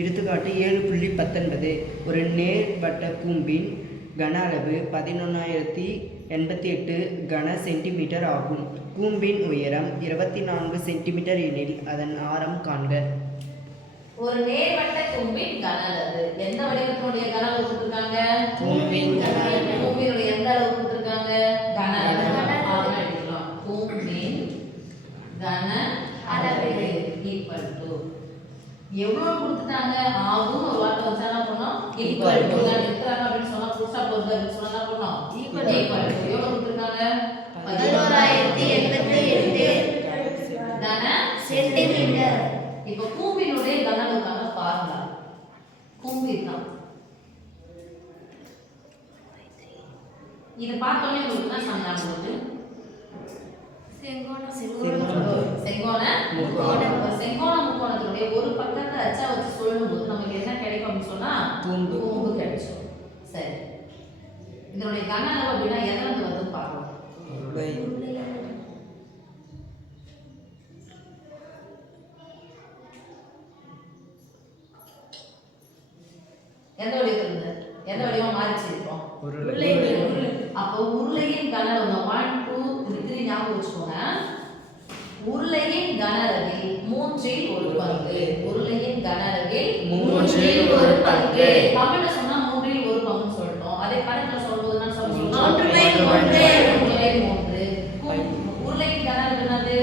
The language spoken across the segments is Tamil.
எடுத்துக்காட்டு 7.19 ஒரு நேர்வட்ட கூம்பின் கன அளவு 11,088 கன சென்டிமீட்டர் ஆகும். கூம்பின் உயரம் 24 சென்டிமீட்டர் எனில் அதன் ஆரம் காண்க. ஒரு நேர்வட்ட கூம்பின் கன அளவு எந்த வடிவத்தினுடைய கன அளவு கொடுத்திருக்காங்க? கூம்பின் கன அளவு. கூம்பினுடைய எந்த அளவு கொடுத்திருக்காங்க? கன அளவு. ஆனா எழுதலாம். கூம்பின் கன அளவு ஈக்குவல் டு எவ்வளவு கொடுத்துட்டாங்க? ஆகும் ஒரு வார்த்தை வச்சா என்ன பண்ணோம்? ஈக்குவல் டு நான் எடுக்கறாங்க அப்படி சொன்னா புதுசா போறது அப்படி சொன்னா என்ன பண்ணோம்? ஈக்குவல் டு எவ்வளவு கொடுத்திருக்காங்க? 11,088 கன சென்டிமீட்டர். இப்போ கூம்பினுடைய கன அளவுக்கான ஃபார்முலா கூம்பு தான். இது பார்த்தோன்னே உங்களுக்கு என்ன சொன்னாங்க? செங்கோண முக்கோணத்தினுடைய ஒரு பக்கத்தை அச்சா வச்சு சொல்லும்போது நமக்கு என்ன கிடைக்கும் அப்படின்னு சொன்னா கூம்பு கிடைக்கும். சரி, இதனுடைய கன அளவு அப்படின்னா எதுல இருந்து வந்து பார்க்கலாம்? எந்த வடிவத்துல எந்த வடிவமா மாறிச்சு இருக்கும்? உருளை. அப்போ உருளையின் கன அளவு 1 2 3 ஞாபகம் வச்சுக்கோங்க. உருளையின் கன அளவில் 3 1 பங்கு. உருளையின் கன அளவில் 3 1 பங்கு. தமிழ்ல சொன்னா 3 1 பங்குன்னு சொல்றோம். அதே கணக்குல சொல்லும்போது என்ன சொல்றோம்? 3/3. உருளையின் கன அளவு என்னது?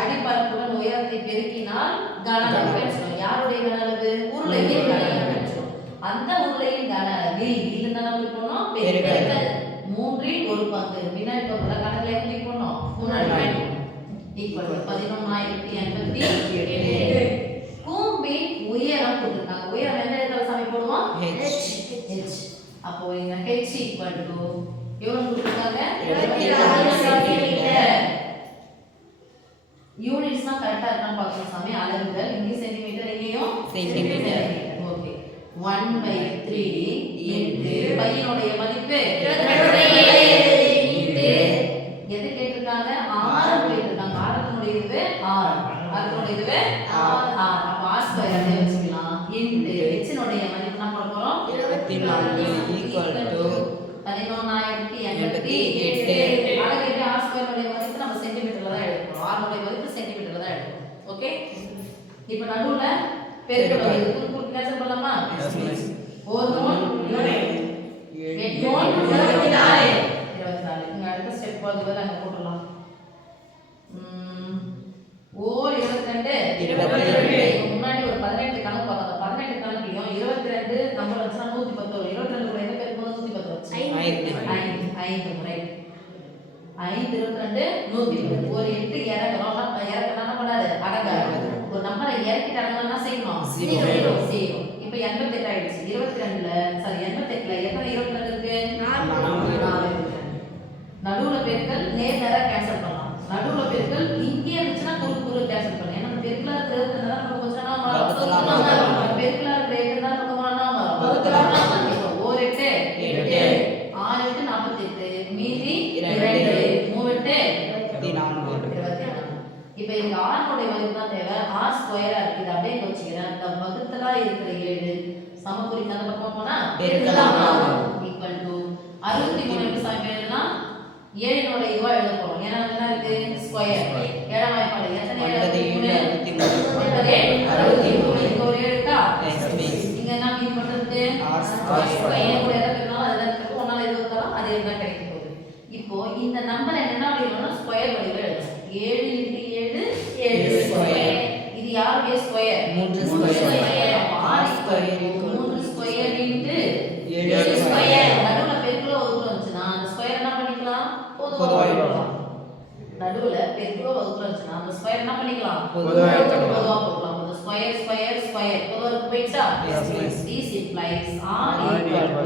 அடிப்பரப்புடன் உயரத்தை பெருக்கினால் கன அளவு கிடைக்கும். யாருடைய கன அளவு? உருளையின் கன அளவு கிடைக்கும். அந்த உருளையின் கன அளவில் இது என்ன நம்ம போறோம்? பெருக்கல் 3 1 பங்கு. பின்னாடி பக்கத்துல கணக்குல எப்படி போறோம்? முன்னாடி ஈக்குவல் 11,088. கூம்பின் உயரம் கொடுத்திருக்காங்க. உயரம் எந்த இடத்துல சாமி போடுவோம்? h. அப்போ இங்க h ஈக்குவல் டு எவ்வளவு கொடுத்திருக்காங்க? 24 சென்டிமீட்டர். யூனிட்ஸ்னா கரெக்ட்டா இருக்கான்னு பார்க்கணும் சாமி. அளவுகள் இங்க சென்டிமீட்டர் இங்கேயும் சென்டிமீட்டர். ஓகே. 1/3 இன்டு பையனுடைய மதிப்பு 22 எது கேட்டிருக்காங்க? ஆரம் கேட்டிருக்காங்க. ஆரத்தினுடைய இது ஆரம். ஆரத்தினுடைய இது ஆரம். அப்ப r ஸ்கொயர் அப்படியே வச்சுக்கலாம். இன்டு h னுடைய மதிப்பு என்ன போட போறோம்? 24 ஈக்குவல் டு 11,088. அழகு எப்படி r ஸ்கொயர் உடைய மதிப்பு நம்ம சென்டிமீட்டர்ல தான் எடுக்கணும். r உடைய மதிப்பு சென்டிமீட்டர்ல தான் எடுக்கணும். ஓகே. இப்போ நடுவுல பெருக்கல் வருது. குறுக்கு கேன்சல் பண்ணலாமா? ஒரு நோட் 8 நோட் 24. இங்க அடுத்த ஸ்டெப் போறது அங்க போடலாம். ஓர் 22 முன்னாடி ஒரு 18 கணக்கு பார்த்தோம். அந்த 18 கணக்குலயும் 22 நம்பர் வந்துச்சுன்னா 110 வரும். 22 கூட எந்த பேருக்கு 110 வச்சு 5 முறை 5 22 110. ஒரு 8 இறக்குறோம். இறக்குனா என்ன பண்ணாது? அடங்காது. ஒரு நம்பரை இறக்கிட்டு அடங்கணும்னா செய்யணும் 0 செய்யணும். இப்போ 88 ஆயிடுச்சு. 22ல சாரி 88ல எத்தனை 22 இருக்கு? 4. நடுவுல பெருக்கல் நேரா கேன்சல் பண்ணலாம். நடுவுல பெருக்கல் இங்கே இருந்துச்சுன்னா குறு கேன்சல் பண்ணலாம். ஏன்னா பெருக்கலா இருக்கிறது நம்ம கொஞ்சம் நாம பெருக்கலா இருக்கிற 8 தான் நம்ம நாம இப்போ ஒரு 8 8 6 8 48 மீதி 2 3 8 24. இப்போ இங்க r உடைய மதிப்பு தான் தேவை. r ஸ்கொயரா இருக்கு. இத அப்படியே வச்சுக்கிறேன். அந்த வகுத்தலா இருக்கிற 7 சமக்குறிக்கு அந்த பக்கம் போனா பெருக்கலாம் ஈக்குவல் டு 63 எப்படி சாமி எழுதலாம்? 7 னோட இதுவா எழுத போறோம். ஏன்னா என்ன இருக்கு? ஸ்கொயர். ஏழாம் வாய்ப்பாடு எத்தனை? 63. இங்க ஒரு 7 இருக்கா? இங்க என்ன மீன் பண்றது? r ஸ்கொயர் கூட எதை பெருக்கணும் அதுல இருக்கு. ஒண்ணால இது வந்தாலும் அது என்ன கிடைக்க போகுது. இப்போ இந்த நம்பர் என்ன அப்படினா ஸ்கொயர் வடிவில் எழுதணும். 7 × 7 7 ஸ்கொயர். இது யாருடைய square? 3 square. r square 3 square × 7 square. நடுவுல பெருக்கலோ வகுப்புல வந்துச்சுனா அந்த ஸ்கொயர் என்ன பண்ணிக்கலாம்? பொதுவா எழுதலாம். நடுவுல பெருக்கலோ வகுப்புல வந்துச்சுனா அந்த ஸ்கொயர் என்ன பண்ணிக்கலாம்? பொதுவா போடலாம். அந்த ஸ்கொயர் ஸ்கொயர் ஸ்கொயர் பொதுவா போயிடுச்சா? this implies r equal to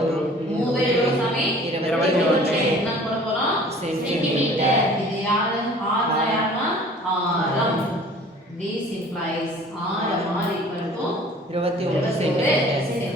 மூவே எவ்வளவு சாமி? 21. என்ன போட போறோம்? சென்டிமீட்டர். இது யாரு? r தான் யாருமா? ஆரம். this implies r equal to 21 centimetre.